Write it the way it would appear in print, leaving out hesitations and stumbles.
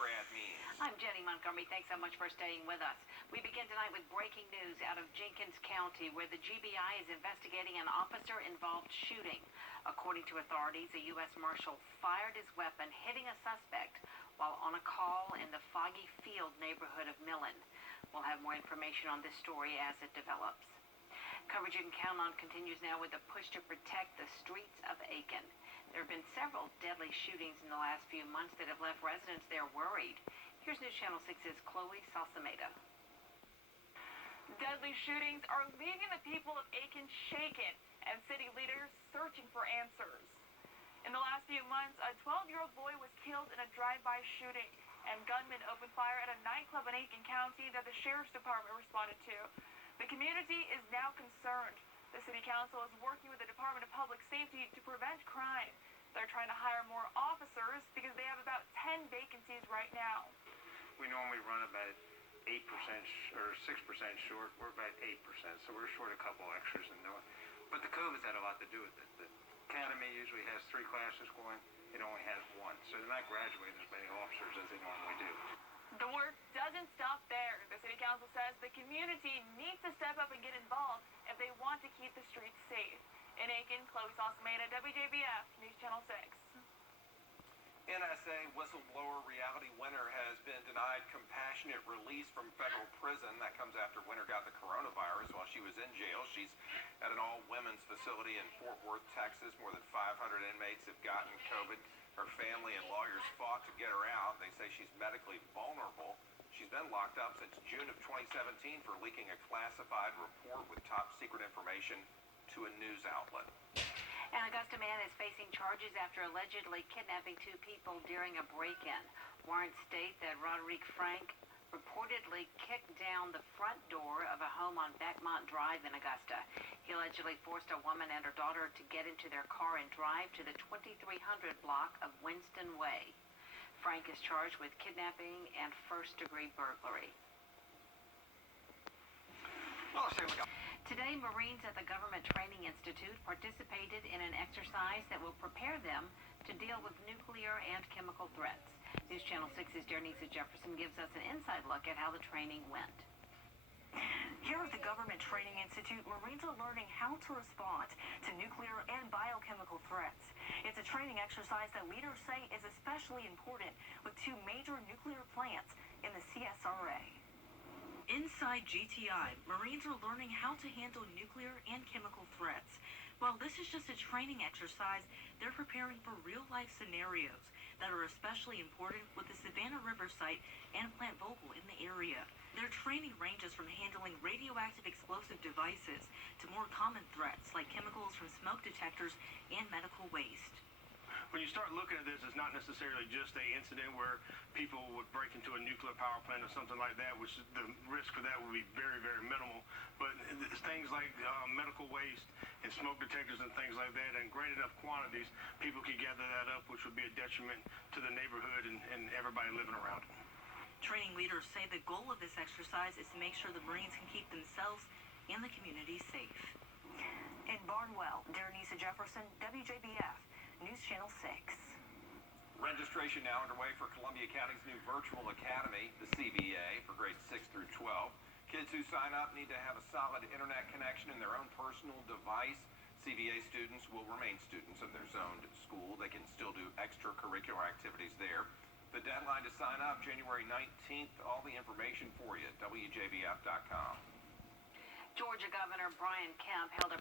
Brad Means. I'm Jenny Montgomery. Thanks so much for staying with us. We begin tonight with breaking news out of Jenkins County, where the GBI is investigating an officer-involved shooting. According to authorities, a U.S. Marshal fired his weapon, hitting a suspect while on a call in the Foggy Field neighborhood of Millen. We'll have more information on this story as it develops. Coverage you can count on continues now with the push to protect the streets of Aiken. There have been several deadly shootings in the last few months that have left residents there worried. Here's News Channel 6's Chloe Salsameda. Deadly shootings are leaving the people of Aiken shaken and city leaders searching for answers. In the last few months, a 12-year-old boy was killed in a drive-by shooting, and gunmen opened fire at a nightclub in Aiken County that the Sheriff's Department responded to. The community is now concerned. The City Council is working with the Department of Public Safety to prevent crime. They're trying to hire more officers because they have about 10 vacancies right now. We normally run about 8% or 6% short. We're about 8%, so we're short a couple extras. But the COVID's had a lot to do with it. The academy usually has 3 classes going. It only has 1, so they're not graduating as many officers as they normally do. The work doesn't stop there. The City Council says the community needs to step up and get involved if they want to keep the streets safe. In Aiken, Chloe Salsameda, WJBF, News Channel 6. NSA whistleblower reality winner has been denied compassionate release from federal prison. That comes after Winter got the coronavirus while she was in jail. She's at an all-women's facility in Fort Worth, Texas. More than 500 inmates have gotten COVID. Her family and lawyers fought to get her out. They say she's medically vulnerable. She's been locked up since June of 2017 for leaking a classified report with top-secret information to a news outlet. An Augusta man is facing charges after allegedly kidnapping 2 people during a break-in. Warrants state that Roderick Frank reportedly kicked down the front door of a home on Beckmont Drive in Augusta. He allegedly forced a woman and her daughter to get into their car and drive to the 2300 block of Winston Way. Frank is charged with kidnapping and first-degree burglary. Today, Marines at the Government Training Institute participated in an exercise that will prepare them to deal with nuclear and chemical threats. News Channel 6's Denise Jefferson gives us an inside look at how the training went. Here at the Government Training Institute, Marines are learning how to respond to nuclear and biochemical threats. It's a training exercise that leaders say is especially important with 2 major nuclear plants in the CSRA. Inside GTI, Marines are learning how to handle nuclear and chemical threats. While this is just a training exercise, they're preparing for real-life scenarios that are especially important with the Savannah River site and Plant Vogel in the area. Their training ranges from handling radioactive explosive devices to more common threats like chemicals from smoke detectors and medical waste. When you start looking at this, it's not necessarily just an incident where people would break into a nuclear power plant or something like that, which the risk for that would be very, very minimal. But it's things like medical waste and smoke detectors and things like that, in great enough quantities, people could gather that up, which would be a detriment to the neighborhood and everybody living around it. Training leaders say the goal of this exercise is to make sure the Marines can keep themselves and the community safe. In Barnwell, Denise Jefferson, WJBF, News Channel 6. Registration now underway for Columbia County's new virtual academy, the CVA, for grades 6 through 12. Kids who sign up need to have a solid internet connection in their own personal device. CVA students will remain students of their zoned school. They can still do extracurricular activities there. The deadline to sign up, January 19th. All the information for you at WJBF.com. Georgia Governor Brian Kemp held a